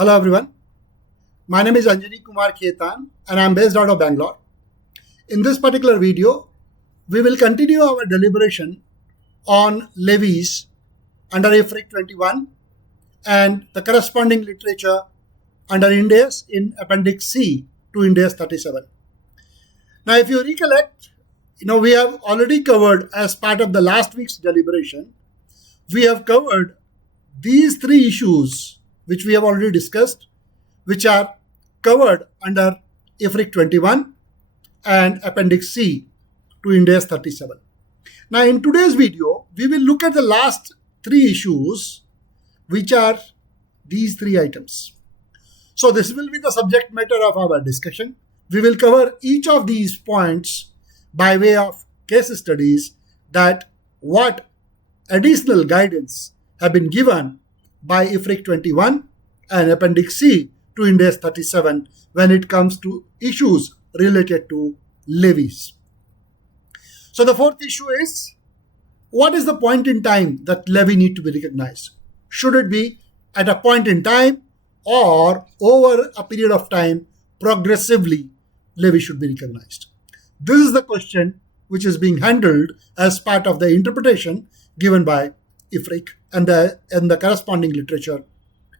Hello everyone, my name is Anjani Kumar Khetan and I am based out of Bangalore. In this particular video, we will continue our deliberation on levies under IFRIC 21 and the corresponding literature under Ind AS in Appendix C to Ind AS 37. Now if you recollect, we have already covered as part of the last week's deliberation, we have covered these three issues which we have already discussed, which are covered under IFRIC 21 and Appendix C to Ind AS 37. Now in today's video, we will look at the last three issues, which are these three items. So this will be the subject matter of our discussion. We will cover each of these points by way of case studies, that what additional guidance have been given by IFRIC 21 and Appendix C to Ind AS 37 when it comes to issues related to levies. So the fourth issue is, what is the point in time that levy need to be recognized? Should it be at a point in time or over a period of time progressively levy should be recognized? This is the question which is being handled as part of the interpretation given by IFRIC and the corresponding literature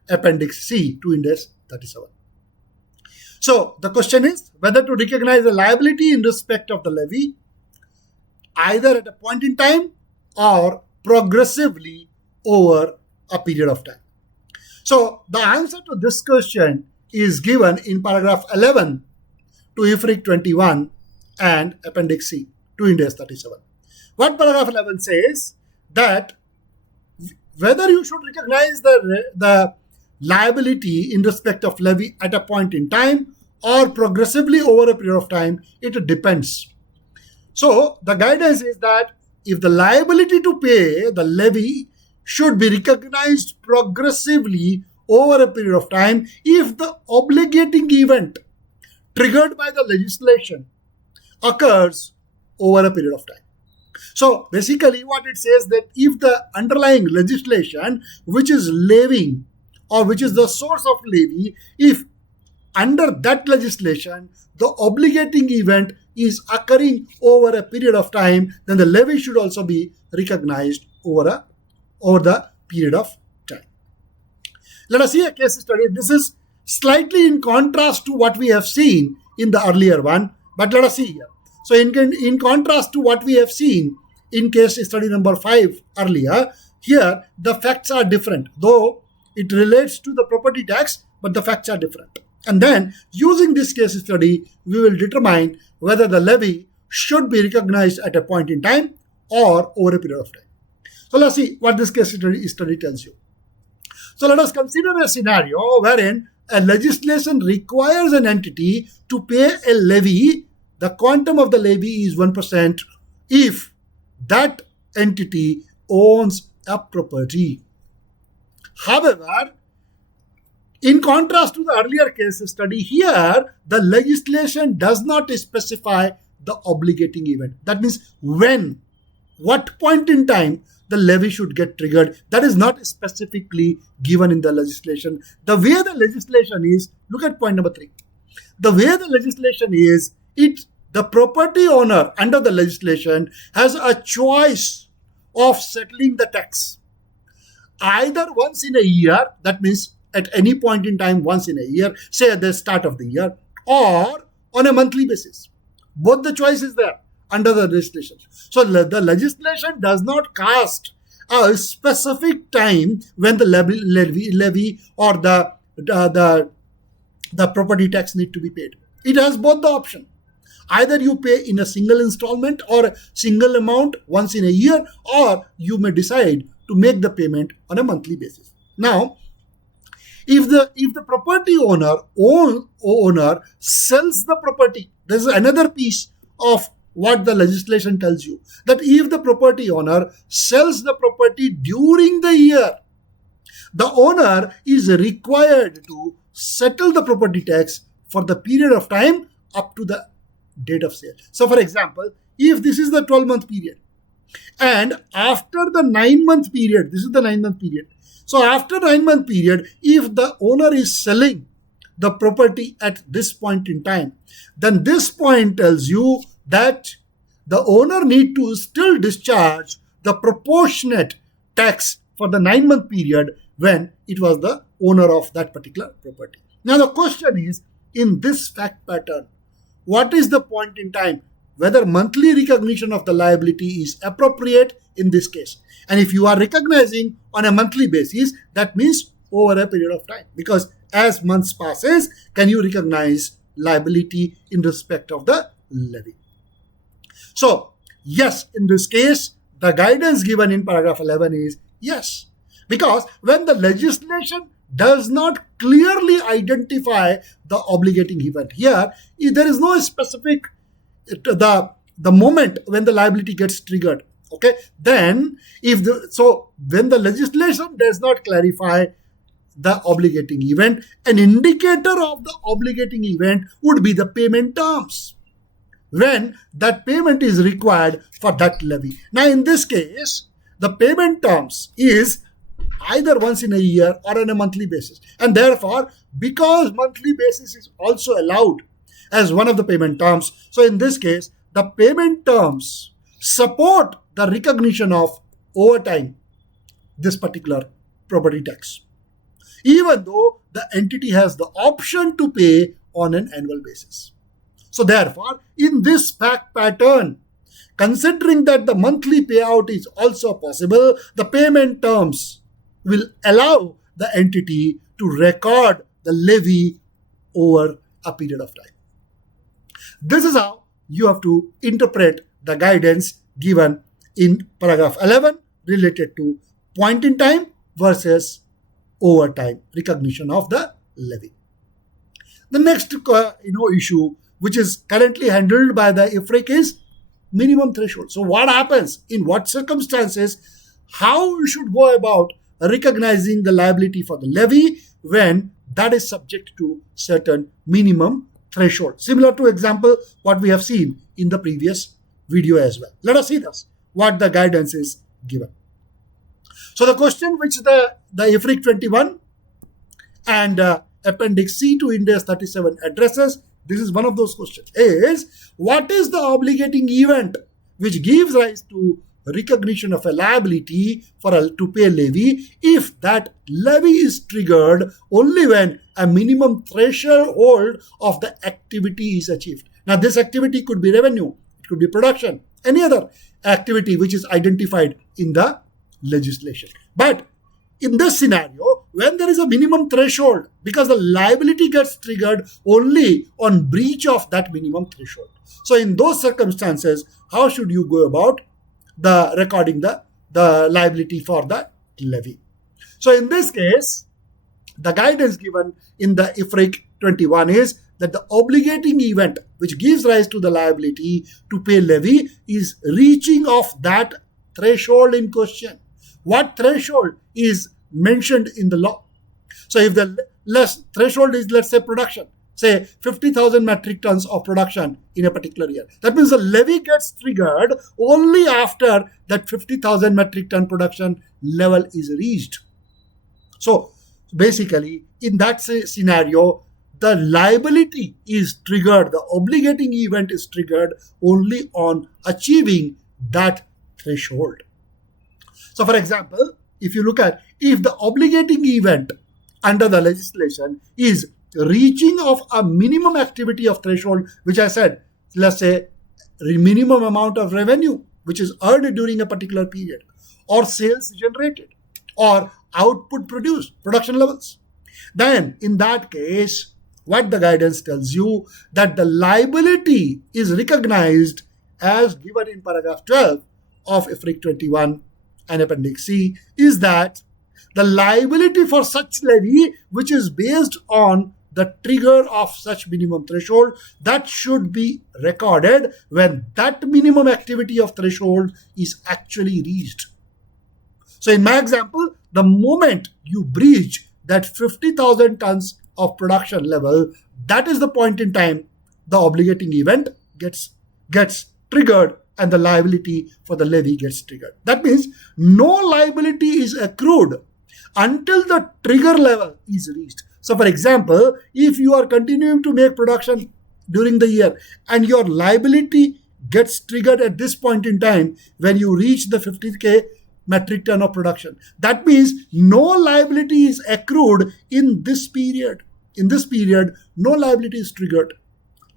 Appendix C to Ind AS 37. So the question is whether to recognize a liability in respect of the levy either at a point in time or progressively over a period of time. So the answer to this question is given in paragraph 11 to IFRIC 21 and Appendix C to Ind AS 37. What paragraph 11 says that whether you should recognize the liability in respect of levy at a point in time or progressively over a period of time, it depends. So the guidance is that if the liability to pay the levy should be recognized progressively over a period of time if the obligating event triggered by the legislation occurs over a period of time. So basically what it says that if the underlying legislation which is levying or which is the source of levy, if under that legislation the obligating event is occurring over a period of time, then the levy should also be recognized over the period of time. Let us see a case study. This is slightly in contrast to what we have seen in the earlier one, but let us see here. So in contrast to what we have seen in case study number 5 earlier, here the facts are different, though it relates to the property tax, but the facts are different. And then using this case study, we will determine whether the levy should be recognized at a point in time or over a period of time. So let's see what this case study tells you. So let us consider a scenario wherein a legislation requires an entity to pay a levy. The quantum of the levy is 1% if that entity owns a property. However, in contrast to the earlier case study, here the legislation does not specify the obligating event. That means what point in time the levy should get triggered. That is not specifically given in the legislation. The way the legislation is, look at point number 3. The way the legislation is, the property owner under the legislation has a choice of settling the tax either once in a year, that means at any point in time once in a year, say at the start of the year, or on a monthly basis. Both the choice is there under the legislation. So the legislation does not cast a specific time when the levy or the property tax need to be paid. It has both the option. Either you pay in a single installment or a single amount once in a year, or you may decide to make the payment on a monthly basis. Now, if the property owner sells the property, there's another piece of what the legislation tells you, that if the property owner sells the property during the year, the owner is required to settle the property tax for the period of time up to the date of sale. So for example, if this is the 12-month period and after the 9-month period, this is the 9-month period. So after 9-month period, if the owner is selling the property at this point in time, then this point tells you that the owner need to still discharge the proportionate tax for the 9-month period when it was the owner of that particular property. Now the question is, in this fact pattern, what is the point in time whether monthly recognition of the liability is appropriate in this case? And if you are recognizing on a monthly basis, that means over a period of time, because as months passes, can you recognize liability in respect of the levy? So yes, in this case, the guidance given in paragraph 11 is yes, because when the legislation does not clearly identify the obligating event, here there is no specific the moment when the liability gets triggered. Okay, then when the legislation does not clarify the obligating event, an indicator of the obligating event would be the payment terms, when that payment is required for that levy. Now in this case, the payment terms is either once in a year or on a monthly basis, and therefore because monthly basis is also allowed as one of the payment terms, so in this case the payment terms support the recognition of over time this particular property tax, even though the entity has the option to pay on an annual basis. So therefore, in this fact pattern, considering that the monthly payout is also possible, the payment terms will allow the entity to record the levy over a period of time. This is how you have to interpret the guidance given in paragraph 11 related to point in time versus over time recognition of the levy. The next issue which is currently handled by the IFRIC is minimum threshold. So what happens, in what circumstances, how you should go about recognizing the liability for the levy when that is subject to certain minimum threshold, similar to example what we have seen in the previous video as well. Let us see this, what the guidance is given. So the question which the IFRIC 21 and Appendix C to Ind AS 37 addresses, this is one of those questions, is what is the obligating event which gives rise to recognition of a liability to pay levy if that levy is triggered only when a minimum threshold of the activity is achieved. Now this activity could be revenue, it could be production, any other activity which is identified in the legislation. But in this scenario, when there is a minimum threshold, because the liability gets triggered only on breach of that minimum threshold. So in those circumstances, how should you go about the recording the liability for the levy? So in this case, the guidance given in the IFRIC 21 is that the obligating event which gives rise to the liability to pay levy is reaching of that threshold in question. What threshold is mentioned in the law? So if the less threshold is, let's say, production, say 50,000 metric tons of production in a particular year, that means the levy gets triggered only after that 50,000 metric ton production level is reached. So basically, in that scenario, the liability is triggered, the obligating event is triggered only on achieving that threshold. So for example, if you look at, if the obligating event under the legislation is reaching of a minimum activity of threshold, which I said, let's say minimum amount of revenue which is earned during a particular period, or sales generated, or output produced, production levels, then in that case, what the guidance tells you, that the liability is recognized as given in paragraph 12 of IFRIC 21 and Appendix C, is that the liability for such levy which is based on the trigger of such minimum threshold, that should be recorded when that minimum activity of threshold is actually reached. So in my example, the moment you breach that 50,000 tons of production level, that is the point in time the obligating event gets triggered and the liability for the levy gets triggered. That means no liability is accrued until the trigger level is reached. So for example, if you are continuing to make production during the year and your liability gets triggered at this point in time when you reach the 50K metric ton of production, that means no liability is accrued in this period. In this period, no liability is triggered.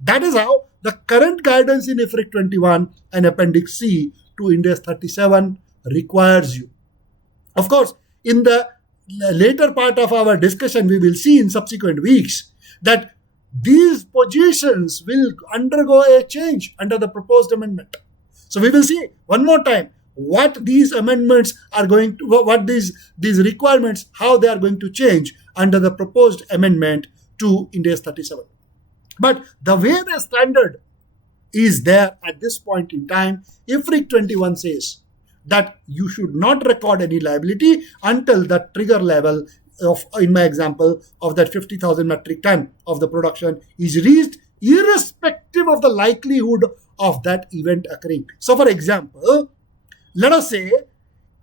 That is how the current guidance in IFRIC 21 and Appendix C to Ind AS 37 requires you. Of course, in the later part of our discussion, we will see in subsequent weeks that these positions will undergo a change under the proposed amendment. So we will see one more time what these amendments are going to, what these requirements, how they are going to change under the proposed amendment to Ind AS 37. But the way the standard is there at this point in time, IFRIC 21 says that you should not record any liability until the trigger level of, in my example, of that 50,000 metric ton of the production is reached, irrespective of the likelihood of that event occurring. So for example, let us say,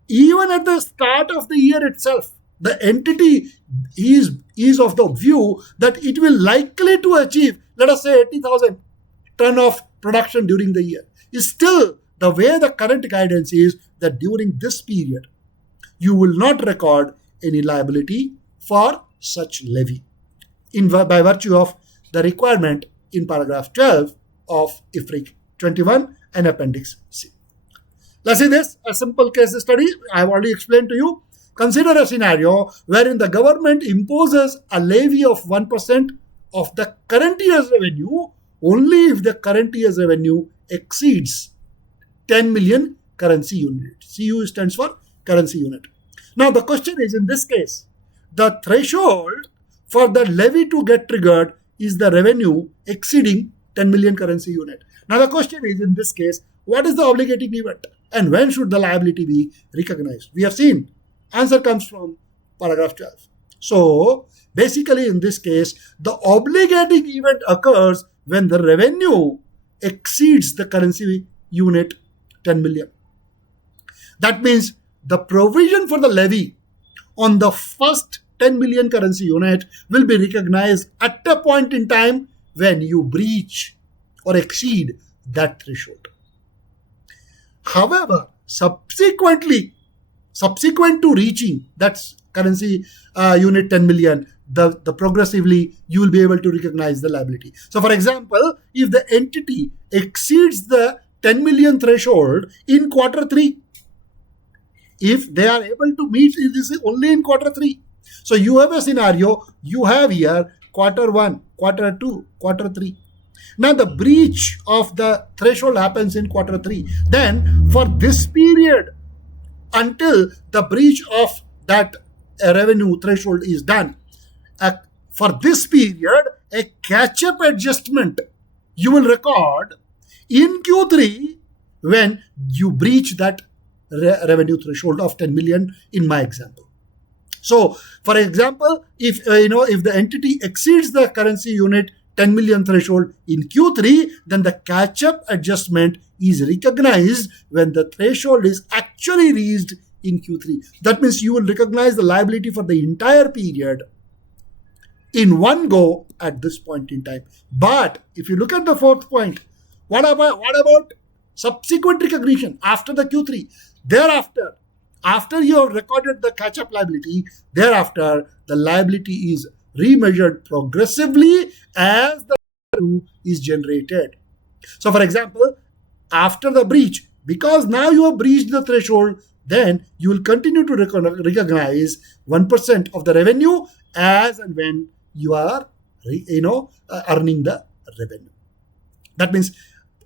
even at the start of the year itself, the entity is of the view that it will likely to achieve, let us say, 80,000 ton of production during the year. Is still the way the current guidance is that during this period, you will not record any liability for such levy by virtue of the requirement in paragraph 12 of IFRIC 21 and Appendix C. Let's see this, a simple case study. I have already explained to you. Consider a scenario wherein the government imposes a levy of 1% of the current year's revenue only if the current year's revenue exceeds 10 million currency unit. CU stands for currency unit. Now the question is, in this case, the threshold for the levy to get triggered is the revenue exceeding 10 million currency unit. Now the question is, in this case, what is the obligating event and when should the liability be recognized? We have seen answer comes from paragraph 12. So basically in this case, the obligating event occurs when the revenue exceeds the currency unit 10 million. That means the provision for the levy on the first 10 million currency unit will be recognized at a point in time when you breach or exceed that threshold. However, subsequent to reaching that currency unit 10 million, the progressively you will be able to recognize the liability. So for example, if the entity exceeds the 10 million threshold in quarter 3, if they are able to meet this only in quarter 3. So you have a scenario, you have here quarter 1, quarter 2, quarter 3. Now the breach of the threshold happens in quarter 3. Then for this period, until the breach of that revenue threshold is done, for this period, a catch-up adjustment you will record in Q3 when you breach that revenue threshold of 10 million in my example. So, for example, if the entity exceeds the currency unit 10 million threshold in Q3, then the catch-up adjustment is recognized when the threshold is actually reached in Q3. That means you will recognize the liability for the entire period in one go at this point in time. But if you look at the fourth point, what about subsequent recognition after the Q3? Thereafter, after you have recorded the catch-up liability, thereafter the liability is remeasured progressively as the revenue is generated. So for example, after the breach, because now you have breached the threshold, then you will continue to recognize 1% of the revenue as and when you are earning the revenue. That means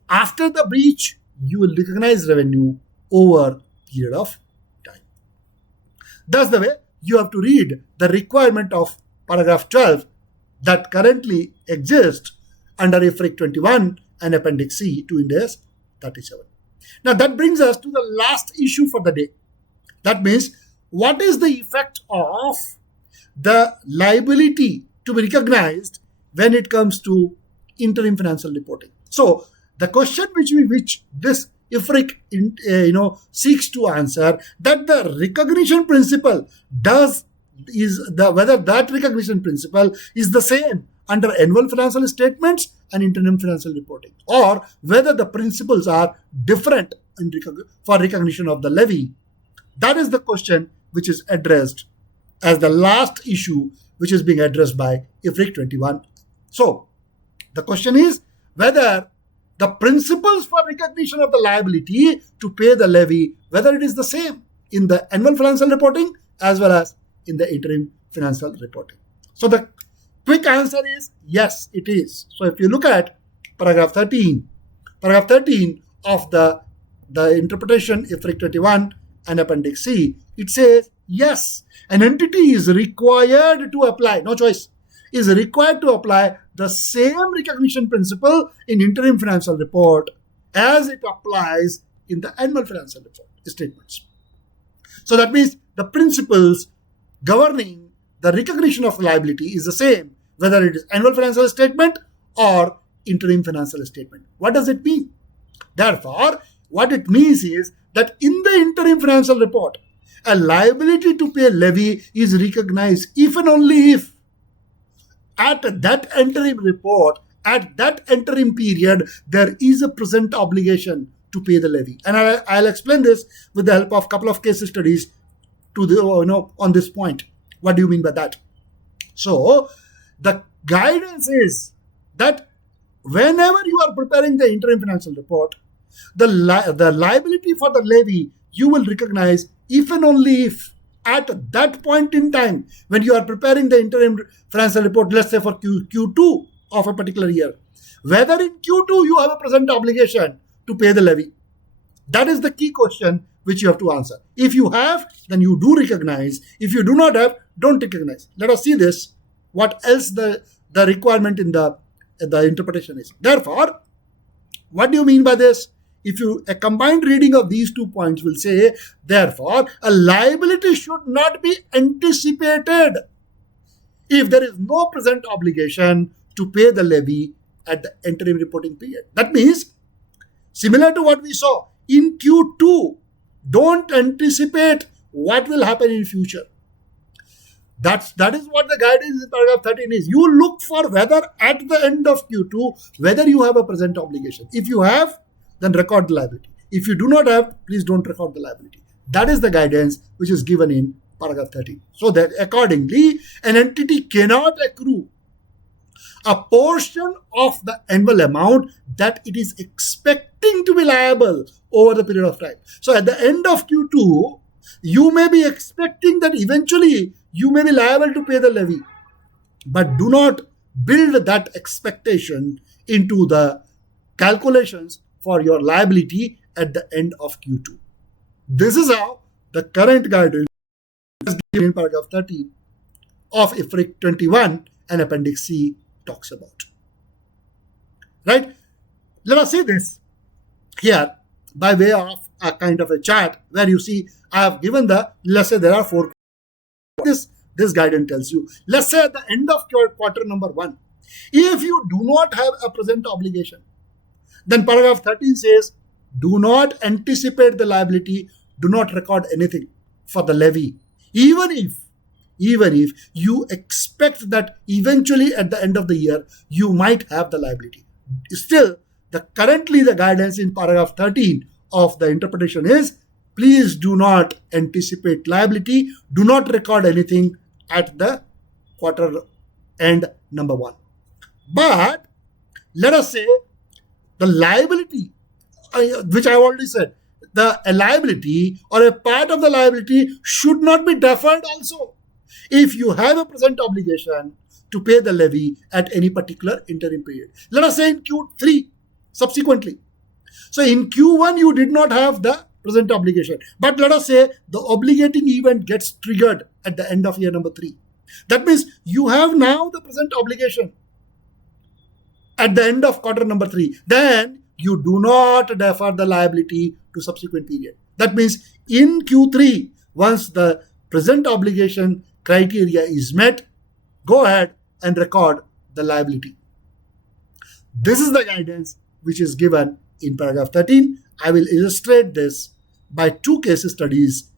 after the breach, you will recognize revenue over a period of time. That's the way you have to read the requirement of paragraph 12 that currently exists under IFRIC 21 and Appendix C to Ind AS 37. Now that brings us to the last issue for the day. That means, what is the effect of the liability to be recognized when it comes to interim financial reporting? So the question which this IFRIC seeks to answer, that the recognition principle does whether that recognition principle is the same under annual financial statements and interim financial reporting, or whether the principles are different for recognition of the levy. That is the question which is addressed as the last issue which is being addressed by IFRIC 21. So, the question is whether the principles for recognition of the liability to pay the levy, whether it is the same in the annual financial reporting as well as in the interim financial reporting. So, the quick answer is yes, it is. So, if you look at paragraph 13 of the interpretation IFRIC 21 and Appendix C, it says yes, an entity is required to apply, no choice, is required to apply the same recognition principle in interim financial report as it applies in the annual financial report statements. So that means the principles governing the recognition of liability is the same whether it is annual financial statement or interim financial statement. What does it mean? Therefore, what it means is that in the interim financial report, a liability to pay levy is recognized if and only if at that interim report, at that interim period, there is a present obligation to pay the levy. And I'll explain this with the help of a couple of case studies on this point. What do you mean by that? So, the guidance is that whenever you are preparing the interim financial report, the liability for the levy you will recognize if and only if at that point in time when you are preparing the interim financial report, let's say for Q2 of a particular year, whether in Q2 you have a present obligation to pay the levy. That is the key question which you have to answer. If you have, then you do recognize. If you do not have, don't recognize. Let us see this. What else the requirement in the interpretation is. Therefore, what do you mean by this? A combined reading of these 2 points will say, therefore, a liability should not be anticipated if there is no present obligation to pay the levy at the interim reporting period. That means, similar to what we saw in Q2, don't anticipate what will happen in future. That is what the guidance in paragraph 13 is. You look for whether at the end of Q2, whether you have a present obligation. If you have, then record the liability. If you do not have, please don't record the liability. That is the guidance which is given in paragraph 13. So that accordingly, an entity cannot accrue a portion of the annual amount that it is expecting to be liable over the period of time. So at the end of Q2, you may be expecting that eventually you may be liable to pay the levy, but do not build that expectation into the calculations for your liability at the end of Q2. This is how the current guidance is given in paragraph 13 of IFRIC 21 and Appendix C talks about. Right? Let us see this here by way of a kind of a chart where you see I have given let's say there are 4. This guidance tells you, let's say at the end of quarter number 1, if you do not have a present obligation, then paragraph 13 says, do not anticipate the liability, do not record anything for the levy, even if you expect that eventually at the end of the year, you might have the liability. Still, currently the guidance in paragraph 13 of the interpretation is, please do not anticipate liability, do not record anything at the quarter end number 1. But let us say the liability, which I already said, a liability or a part of the liability should not be deferred also. If you have a present obligation to pay the levy at any particular interim period. Let us say in Q3 subsequently. So in Q1 you did not have the present obligation. But let us say the obligating event gets triggered at the end of year number 3. That means you have now the present obligation at the end of quarter number 3. Then you do not defer the liability to subsequent period. That means in Q3, once the present obligation criteria is met, go ahead and record the liability. This is the guidance which is given in paragraph 13. I will illustrate this by 2 case studies,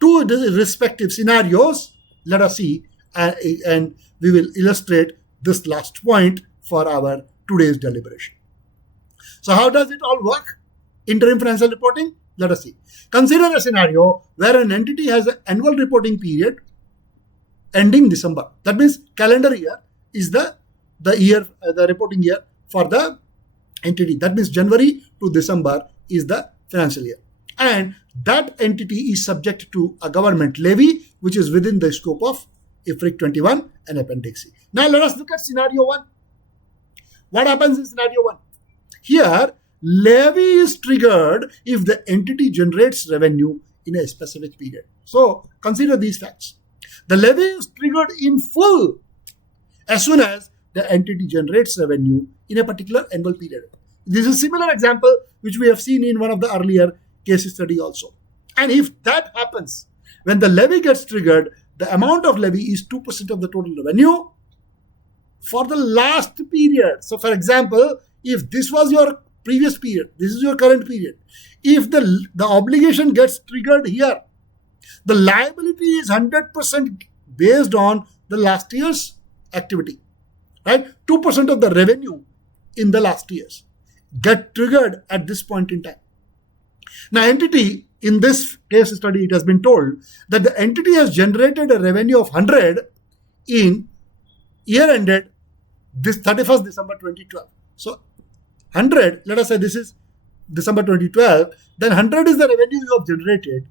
2 respective scenarios let us see, and we will illustrate this last point for our today's deliberation. So how does it all work? Interim financial reporting, let us see. Consider a scenario where an entity has an annual reporting period ending December. That means calendar year is the reporting year for the entity. That means January to December is the financial year. And that entity is subject to a government levy, which is within the scope of IFRIC 21 and Appendix C. Now let us look at scenario 1. What happens in scenario 1? Here, levy is triggered if the entity generates revenue in a specific period. So consider these facts. The levy is triggered in full as soon as the entity generates revenue in a particular annual period. This is a similar example which we have seen in one of the earlier case study also. And if that happens, when the levy gets triggered, the amount of levy is 2% of the total revenue for the last period. So for example, if this was your previous period, this is your current period. If the obligation gets triggered here, the liability is 100% based on the last year's activity, right? 2% of the revenue in the last years get triggered at this point in time. Now, entity, in this case study, it has been told that the entity has generated a revenue of 100 in year ended this 31st December 2012. So 100, let us say this is December 2012, then 100 is the revenue you have generated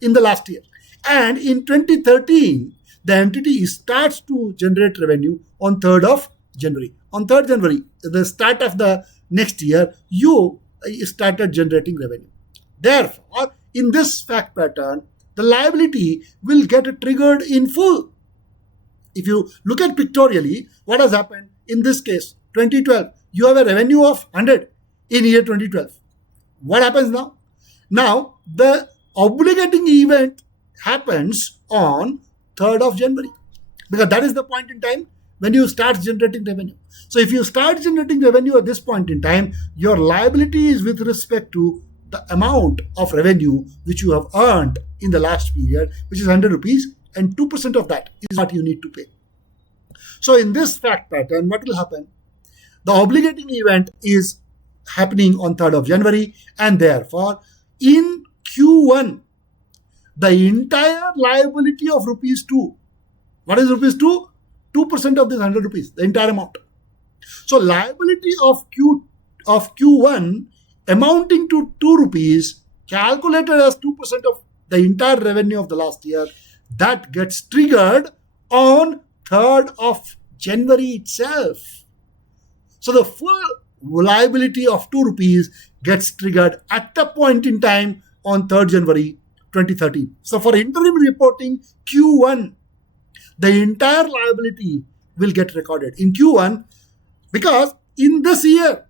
in the last year. And in 2013, the entity starts to generate revenue on 3rd of January. On 3rd January, the start of the next year, you started generating revenue. Therefore, in this fact pattern, the liability will get triggered in full. If you look at pictorially, what has happened in this case, 2012, you have a revenue of 100 in year 2012. What happens now? Now, the obligating event happens on 3rd of January because that is the point in time when you start generating revenue. So if you start generating revenue at this point in time, your liability is with respect to the amount of revenue which you have earned in the last period, which is 100 rupees, and 2% of that is what you need to pay. So in this fact pattern, what will happen? The obligating event is happening on 3rd of January, and therefore in Q1, the entire liability of rupees 2. What is rupees 2? 2% of this 100 rupees, the entire amount. So liability of Q1 amounting to 2 rupees calculated as 2% of the entire revenue of the last year, that gets triggered on 3rd of January itself. So the full liability of 2 rupees gets triggered at the point in time on 3rd January 2013. So for interim reporting Q1, the entire liability will get recorded in Q1 because in this year,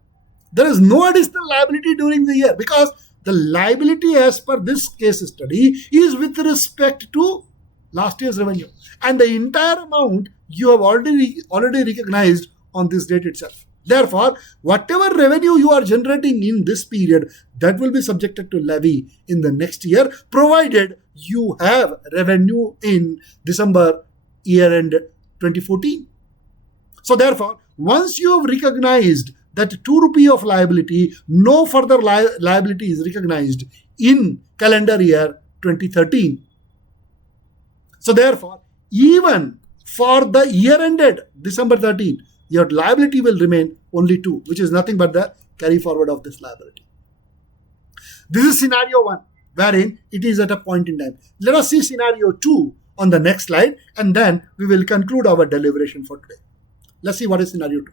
there is no additional liability during the year because the liability as per this case study is with respect to last year's revenue. And the entire amount you have already recognized on this date itself. Therefore, whatever revenue you are generating in this period, that will be subjected to levy in the next year, provided you have revenue in December year-end 2014. So therefore, once you have recognized that 2 rupee of liability, no further liability is recognized in calendar year 2013. So therefore, even for the year ended December 13, your liability will remain only 2, which is nothing but the carry forward of this liability. This is scenario 1, wherein it is at a point in time. Let us see scenario 2 on the next slide, and then we will conclude our deliberation for today. Let's see what is scenario 2.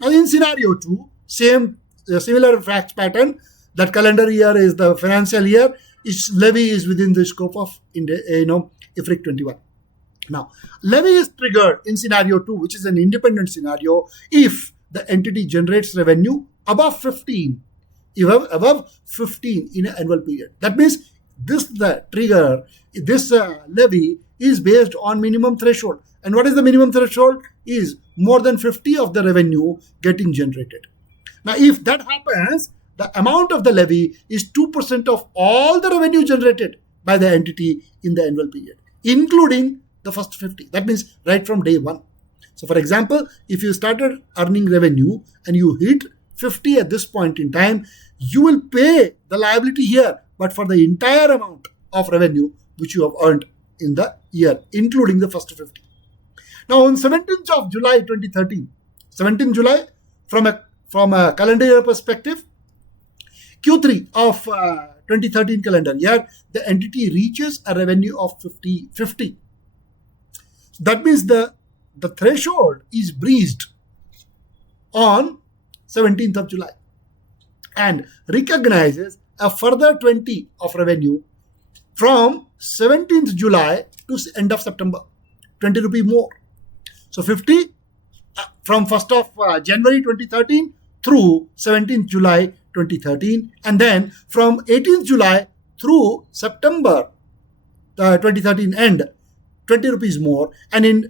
Now in scenario 2, similar fact pattern, that calendar year is the financial year, its levy is within the scope of IFRIC 21. Now, levy is triggered in scenario 2, which is an independent scenario, if the entity generates revenue above 15, above 15 in an annual period. That means this levy is based on minimum threshold. And what is the minimum threshold? Is more than 50 of the revenue getting generated. Now, if that happens, the amount of the levy is 2% of all the revenue generated by the entity in the annual period, including the first 50. That means right from day one. So for example, if you started earning revenue and you hit 50 at this point in time, you will pay the liability here, but for the entire amount of revenue which you have earned in the year, including the first 50. Now on 17th of July 2013, 17th July from a calendar year perspective, Q3 of 2013 calendar year, the entity reaches a revenue of 50. That means the threshold is breached on 17th of July and recognizes a further 20 of revenue from 17th July to end of September, 20 rupee more. So 50 from 1st of January 2013 through 17th July 2013, and then from 18th July through September 2013 end, 20 rupees more, and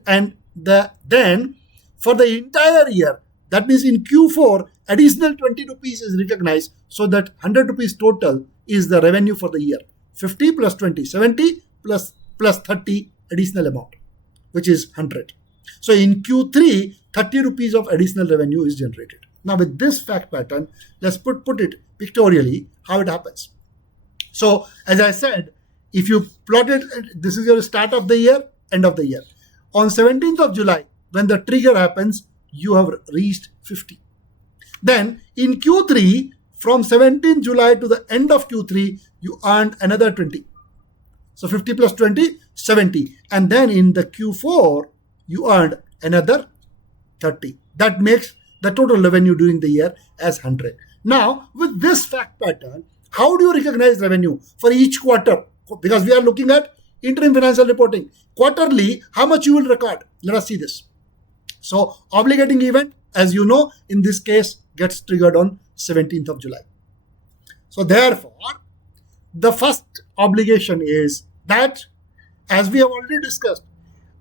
then for the entire year, that means in Q4, additional 20 rupees is recognized, so that 100 rupees total is the revenue for the year. 50 plus 20, 70 plus 30 additional amount, which is 100. So in Q3, 30 rupees of additional revenue is generated. Now with this fact pattern, let's put it pictorially how it happens. So as I said, if you plot it, this is your start of the year, end of the year. On 17th of July, when the trigger happens, you have reached 50. Then in Q3, from 17th July to the end of Q3, you earned another 20. So 50 plus 20, 70. And then in the Q4, you earned another 30. That makes the total revenue during the year as 100. Now, with this fact pattern, how do you recognize revenue for each quarter? Because we are looking at interim financial reporting. Quarterly, how much you will record? Let us see this. So, obligating event, as you know, in this case, gets triggered on 17th of July. So, therefore, the first obligation is that, as we have already discussed,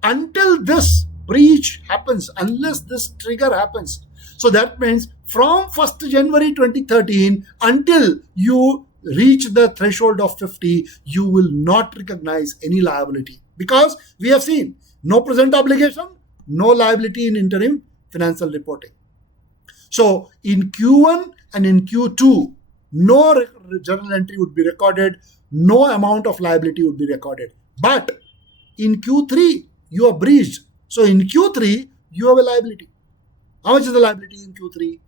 until this breach happens, unless this trigger happens. So that means from 1st January 2013 until you reach the threshold of 50, you will not recognize any liability. Because we have seen no present obligation, no liability in interim financial reporting. So in Q1 and in Q2, no journal entry would be recorded, no amount of liability would be recorded. But in Q3, you are breached. So in Q3, you have a liability. How much is the liability in Q3?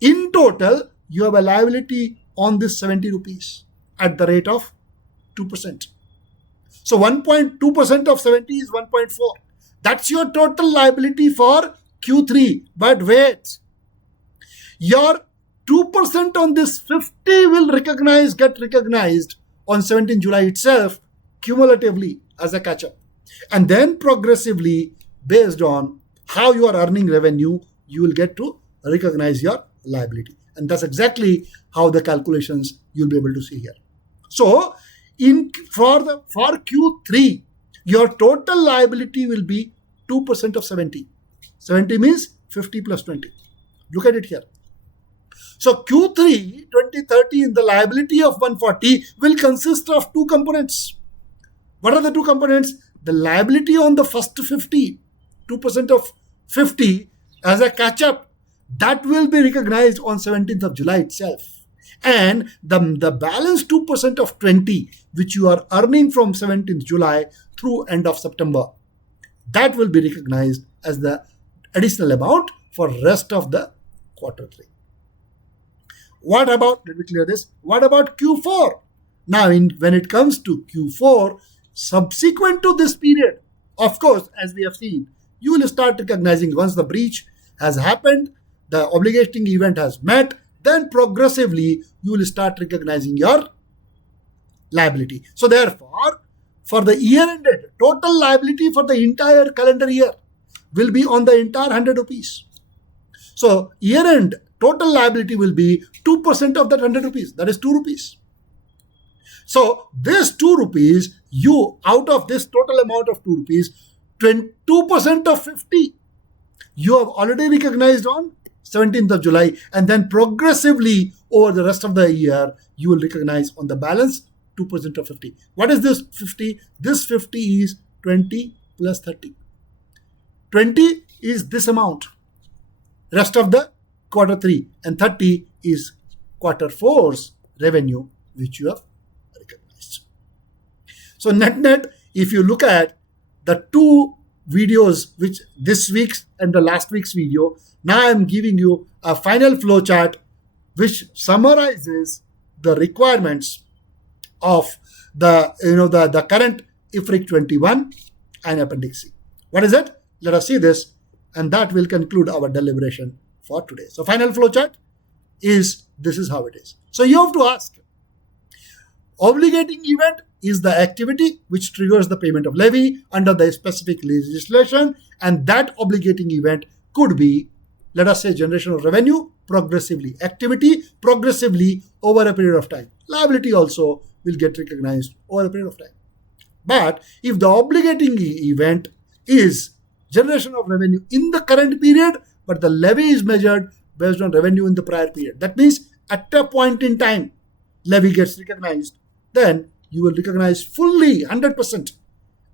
In total, you have a liability on this 70 rupees at the rate of 2%. So 1.2% of 70 is 1.4. That's your total liability for Q3. But wait, your 2% on this 50 will get recognized on 17 July itself, cumulatively as a catch-up. And then progressively, based on how you are earning revenue, you will get to recognize your liability. And that's exactly how the calculations you'll be able to see here. So for Q3, your total liability will be 2% of 70. 70 means 50 plus 20. Look at it here. So Q3 2013, the liability of 140 will consist of two components. What are the two components? The liability on the first 50, 2% of 50 as a catch-up, that will be recognized on 17th of July itself. And the balance 2% of 20, which you are earning from 17th July through end of September, that will be recognized as the additional amount for rest of the quarter 3. What about, let me clear this, what about Q4? Now, when it comes to Q4, subsequent to this period, of course, as we have seen, you will start recognizing once the breach has happened, the obligating event has met, then progressively you will start recognizing your liability. So therefore, for the year ended, total liability for the entire calendar year will be on the entire 100 rupees. So year end, total liability will be 2% of that 100 rupees, that is 2 rupees. So this 2 rupees, you, out of this total amount of 2 rupees, 2% of 50, you have already recognized on 17th of July, and then progressively over the rest of the year, you will recognize on the balance 2% of 50. What is this 50? This 50 is 20 plus 30. 20 is this amount, rest of the quarter 3, and 30 is quarter 4's revenue which you have recognized. So net, if you look at the two videos, which this week's and the last week's video, now I am giving you a final flow chart which summarizes the requirements of the current IFRIC 21 and Appendix C. What is it? Let us see this, and that will conclude our deliberation for today. So final flow chart is, this is how it is. So you have to ask, obligating event is the activity which triggers the payment of levy under the specific legislation, and that obligating event could be, let us say, generation of revenue, progressively, activity, progressively over a period of time. Liability also will get recognized over a period of time. But if the obligating event is generation of revenue in the current period, but the levy is measured based on revenue in the prior period, that means at a point in time, levy gets recognized, then you will recognize fully 100%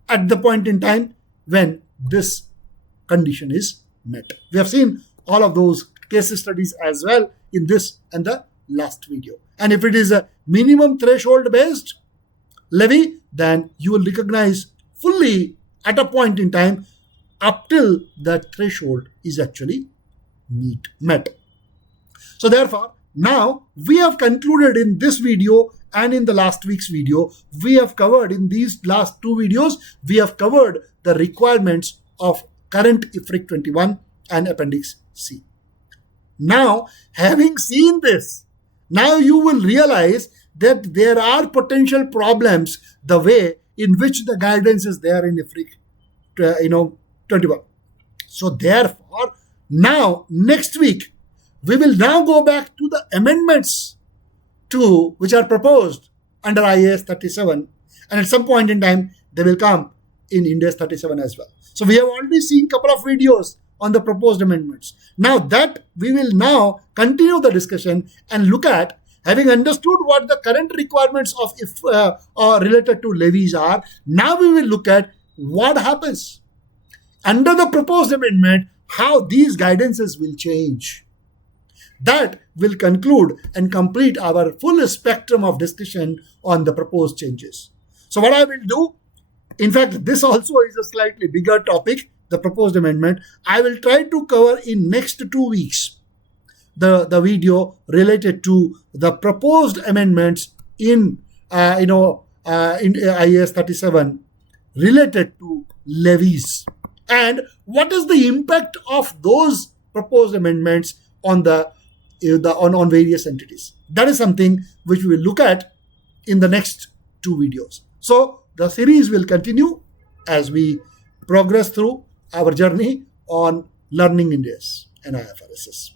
at the point in time when this condition is met. We have seen all of those case studies as well in this and the last video. And if it is a minimum threshold based levy, then you will recognize fully at a point in time up till that threshold is actually met. So therefore, now we have concluded in this video and in the last week's video, we have covered in these last two videos, we have covered the requirements of current IFRIC 21 and Appendix C. Now, having seen this, now you will realize that there are potential problems the way in which the guidance is there in IFRIC 21. So therefore, now next week, we will now go back to the amendments which are proposed under IAS 37, and at some point in time, they will come in Ind AS 37 as well. So we have already seen a couple of videos on the proposed amendments. Now that we will now continue the discussion and look at, having understood what the current requirements of related to levies are, now we will look at what happens under the proposed amendment, how these guidances will change. That will conclude and complete our full spectrum of discussion on the proposed changes. So what I will do, in fact, this also is a slightly bigger topic, the proposed amendment. I will try to cover in next 2 weeks the video related to the proposed amendments in IAS 37 related to levies, and what is the impact of those proposed amendments on on various entities. That is something which we will look at in the next 2 videos. So the series will continue as we progress through our journey on learning Ind AS and IFRS.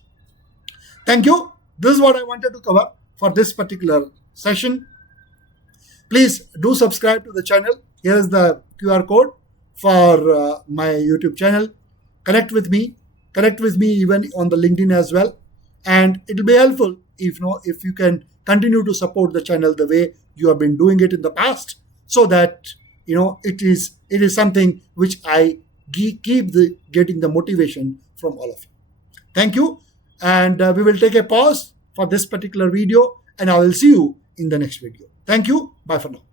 Thank you. This is what I wanted to cover for this particular session. Please do subscribe to the channel. Here is the QR code for my YouTube channel. Connect with me even on the LinkedIn as well. And it will be helpful if you can continue to support the channel the way you have been doing it in the past, so that it is something which I keep getting the motivation from all of you. Thank you, and we will take a pause for this particular video, and I will see you in the next video. Thank you. Bye for now.